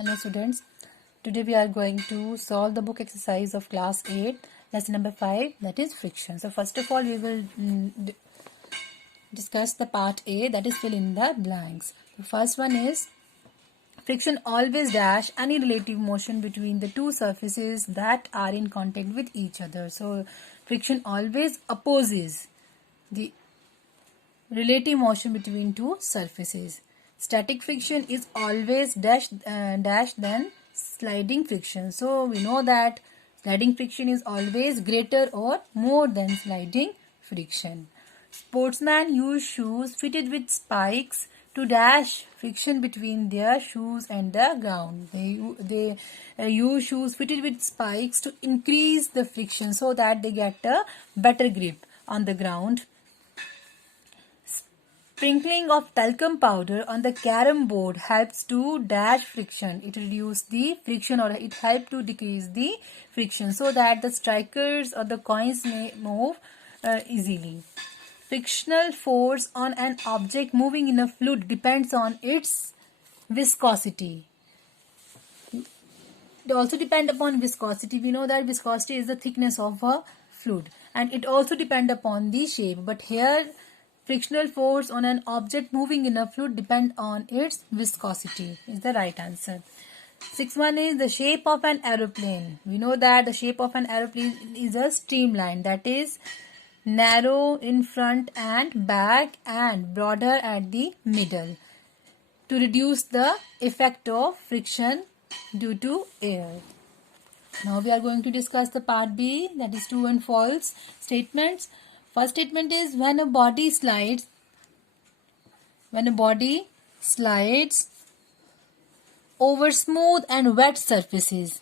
Hello students, today we are going to solve the book exercise of class 8, lesson number 5, that is friction. So first of all we will discuss the part A, that is fill in the blanks. The first one is friction always dash any relative motion between the two surfaces that are in contact with each other. So friction always opposes the relative motion between two surfaces. Static friction is always dash than sliding friction. So we know that sliding friction is always greater or more than sliding friction. Sportsmen use shoes fitted with spikes to dash friction between their shoes and the ground. They use shoes fitted with spikes to increase the friction so that they get a better grip on the ground. Sprinkling of talcum powder on the carom board helps to dash friction. It reduces the friction or it helps to decrease the friction so that the strikers or the coins may move easily. Frictional force on an object moving in a fluid depends on its viscosity. It also depends upon viscosity. We know that viscosity is the thickness of a fluid and it also depends upon the shape. But here frictional force on an object moving in a fluid depend on its viscosity is the right answer. Sixth one is the shape of an aeroplane. We know that the shape of an aeroplane is a streamline, that is narrow in front and back and broader at the middle to reduce the effect of friction due to air. Now we are going to discuss the part B, that is true and false statements. First statement is when a body slides over smooth and wet surfaces,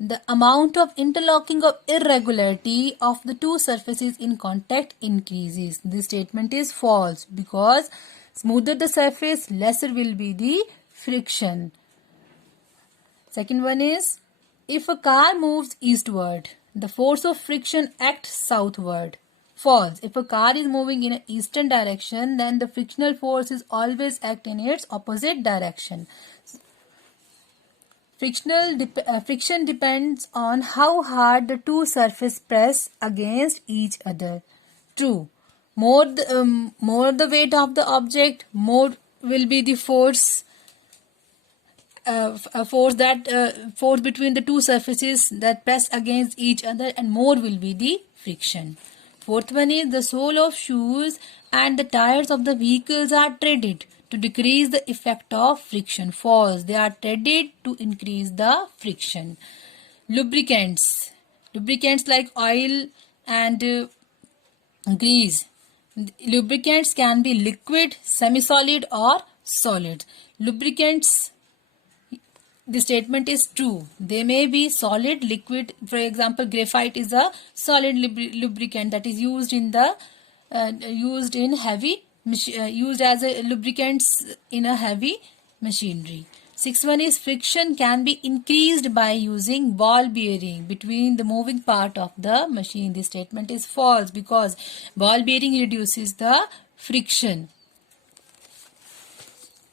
the amount of interlocking of irregularity of the two surfaces in contact increases. This statement is false because smoother the surface, lesser will be the friction. Second one is if a car moves eastward, the force of friction acts southward. False. If a car is moving in an eastern direction, then the frictional force is always act in its opposite direction. Friction depends on how hard the two surfaces press against each other. True. More the weight of the object, more will be the force. Force between the two surfaces that press against each other, and more will be the friction. Fourth one is the sole of shoes and the tires of the vehicles are treaded to decrease the effect of friction. False. They are treaded to increase the friction. Lubricants like oil and grease. Lubricants can be liquid, semi-solid or solid. Lubricants, the statement is true. They may be solid, liquid. For example, graphite is a solid lubricant that is used used as a lubricants in a heavy machinery. Sixth one is friction can be increased by using ball bearing between the moving part of the machine. This statement is false because ball bearing reduces the friction.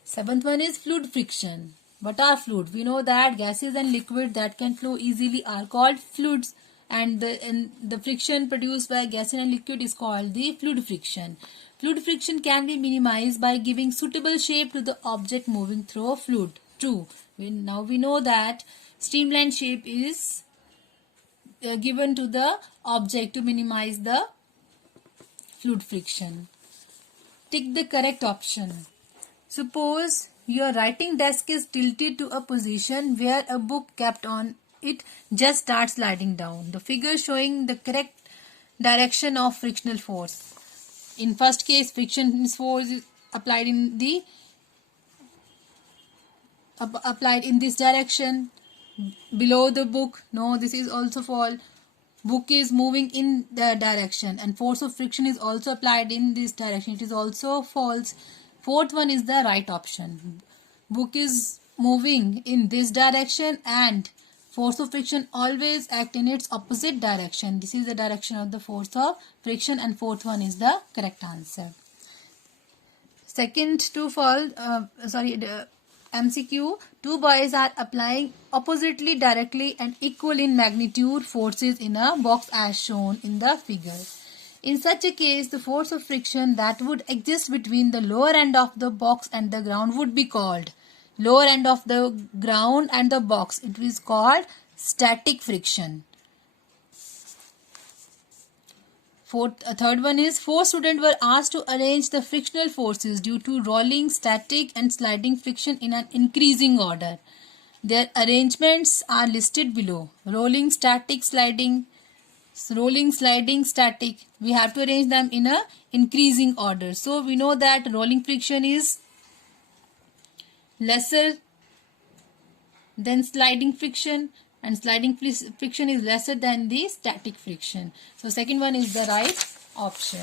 Seventh one is fluid friction. What are fluids? We know that gases and liquids that can flow easily are called fluids, and the friction produced by gas and liquid is called the fluid friction. Fluid friction can be minimized by giving suitable shape to the object moving through a fluid. True. Now we know that streamline shape is given to the object to minimize the fluid friction. Tick the correct option. Suppose your writing desk is tilted to a position where a book kept on it just starts sliding down. The figure showing the correct direction of frictional force. In first case, friction force is applied in this direction below the book. No, this is also false. Book is moving in the direction and force of friction is also applied in this direction. It is also false. Fourth one is the right option. Book is moving in this direction and force of friction always act in its opposite direction. This is the direction of the force of friction and fourth one is the correct answer. Second to false, MCQ. Two boys are applying oppositely, directly and equal in magnitude forces in a box as shown in the figure. In such a case, the force of friction that would exist between the lower end of the box and the ground would be called lower end of the ground and the box. It is called static friction. Third one is, four students were asked to arrange the frictional forces due to rolling, static and sliding friction in an increasing order. Their arrangements are listed below. Rolling, static, sliding, rolling, sliding, static. We have to arrange them in a increasing order. So we know that rolling friction is lesser than sliding friction, and sliding friction is lesser than the static friction. So second one is the right option.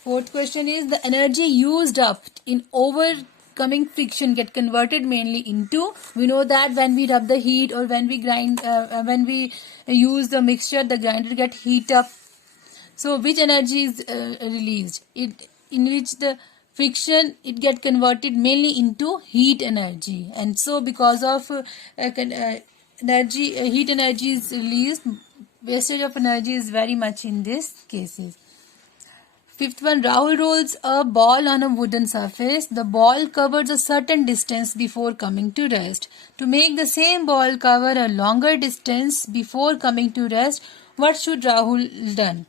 Fourth question is, the energy used up in overcoming friction get converted mainly into. We know that when we rub the heat or when we grind, when we use the mixture, the grinder get heat up. So which energy is released? In which the friction, it get converted mainly into heat energy, and so because of heat energy is released, wastage of energy is very much in this cases. Fifth one, Rahul rolls a ball on a wooden surface. The ball covers a certain distance before coming to rest. To make the same ball cover a longer distance before coming to rest, what should Rahul done?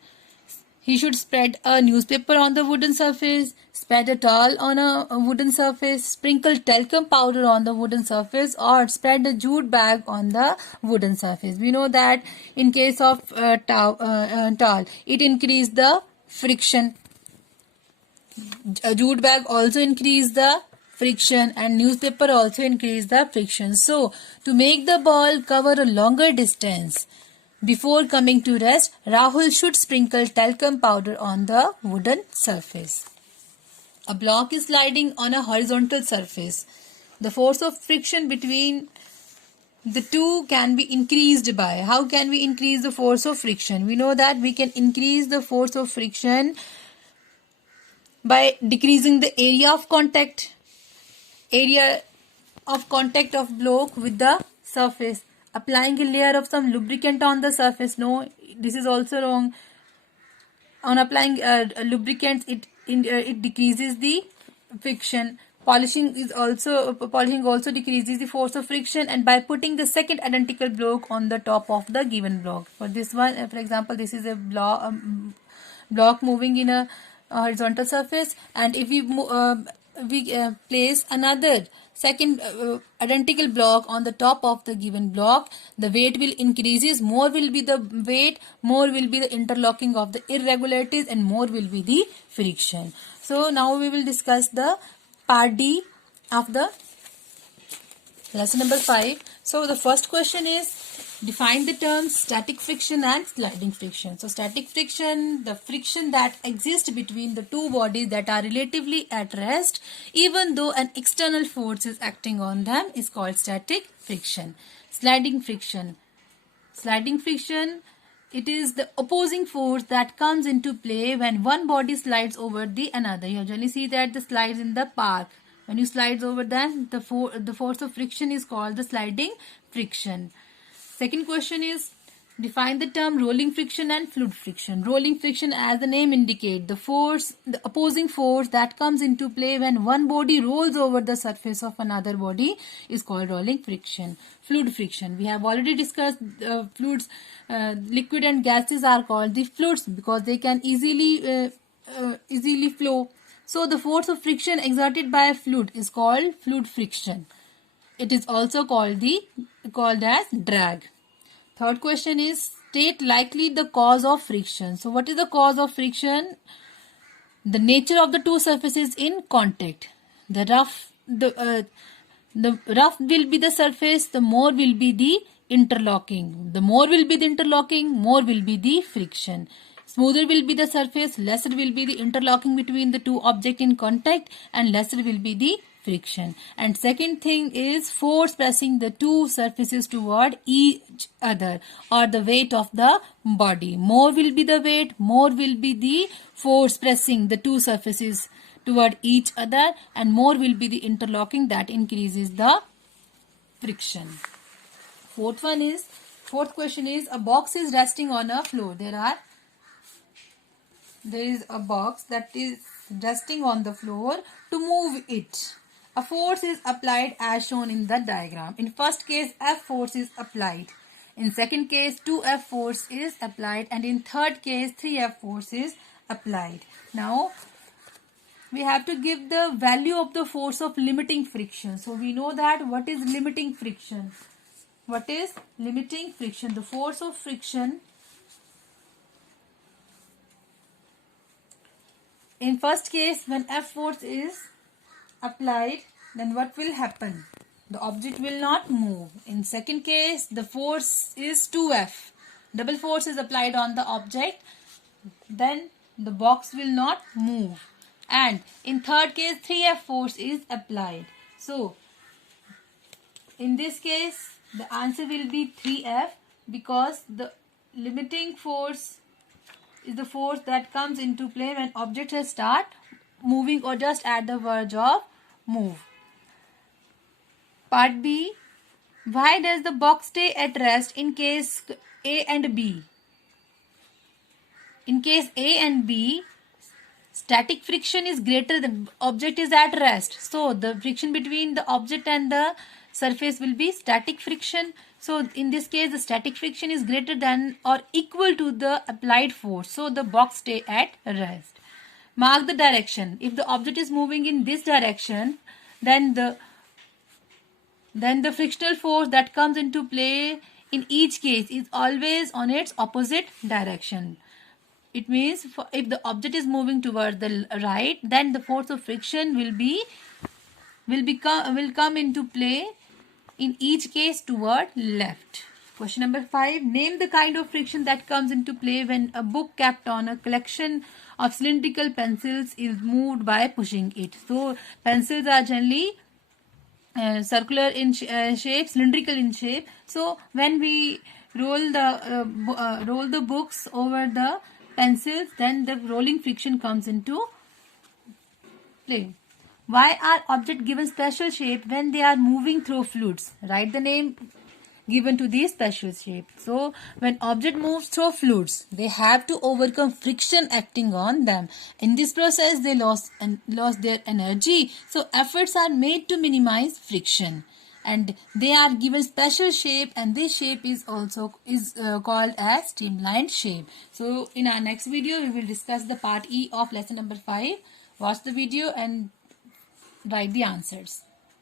He should spread a newspaper on the wooden surface, spread a towel on a wooden surface, sprinkle talcum powder on the wooden surface, or spread a jute bag on the wooden surface. We know that in case of towel, it increases the friction. A jute bag also increase the friction, and newspaper also increase the friction. So, to make the ball cover a longer distance before coming to rest, Rahul should sprinkle talcum powder on the wooden surface. A block is sliding on a horizontal surface. The force of friction between the two can be increased by. How can we increase the force of friction? We know that we can increase the force of friction by decreasing the area of contact of block with the surface. Applying a layer of some lubricant on the surface. No, this is also wrong. On applying lubricants, it decreases the friction. Polishing also decreases the force of friction, and by putting the second identical block on the top of the given block. For this one, for example, this is a block moving in a horizontal surface, and if we place another second identical block on the top of the given block, the weight will increases. More will be the weight, more will be the interlocking of the irregularities, and more will be the friction. So now we will discuss the part D of the lesson number 5. So the first question is, define the terms static friction and sliding friction. So static friction, the friction that exists between the two bodies that are relatively at rest even though an external force is acting on them, is called static friction. Sliding friction. Sliding friction, it is the opposing force that comes into play when one body slides over the another. You usually see that the slides in the park. When you slide over them, the force of friction is called the sliding friction. Second question is, define the term rolling friction and fluid friction. Rolling friction, as the name indicates, the opposing force that comes into play when one body rolls over the surface of another body is called rolling friction. Fluid friction, we have already discussed fluids. Liquid and gases are called the fluids because they can easily flow. So the force of friction exerted by a fluid is called fluid friction. It is also called as drag. Third question is, state likely the cause of friction. So what is the cause of friction? The nature of the two surfaces in contact. The rough will be the surface, the more will be the interlocking. The more will be the interlocking, more will be the friction. Smoother will be the surface, lesser will be the interlocking between the two objects in contact, and lesser will be the friction. And second thing is force pressing the two surfaces toward each other, or the weight of the body. More will be the weight, more will be the force pressing the two surfaces toward each other, and more will be the interlocking that increases the friction. Fourth question is, a box is resting on a floor. There is a box that is resting on the floor. To move it, a force is applied as shown in the diagram. In first case, F force is applied. In second case, 2F force is applied, and in third case, 3F force is applied. Now we have to give the value of the force of limiting friction. So we know that what is limiting friction. What is limiting friction? The force of friction in first case, when F force is applied, then what will happen? The object will not move. In second case, the force is 2F. Double force is applied on the object, then the box will not move. And in third case, 3F force is applied. So in this case, the answer will be 3F, because the limiting force is the force that comes into play when object has start moving or just at the verge of move. Part B. Why does the box stay at rest in case A and B? In case A and B, static friction is greater than object is at rest. So the friction between the object and the surface will be static friction. So in this case, the static friction is greater than or equal to the applied force. So the box stay at rest. Mark the direction. If the object is moving in this direction, then the frictional force that comes into play in each case is always on its opposite direction. It means if the object is moving toward the right, then the force of friction will come into play in each case toward left. Question number 5. Name the kind of friction that comes into play when a book kept on a collection of cylindrical pencils is moved by pushing it. So pencils are generally circular in shape, cylindrical in shape. So when we roll the books over the pencils, then the rolling friction comes into play. Why are objects given special shape when they are moving through fluids? Write the name given to these special shape. So when object moves through fluids, they have to overcome friction acting on them. In this process, they lost their energy. So efforts are made to minimize friction, and they are given special shape, and this shape is also called as streamlined shape. So in our next video, we will discuss the part E of lesson number 5. Watch the video and write the answers.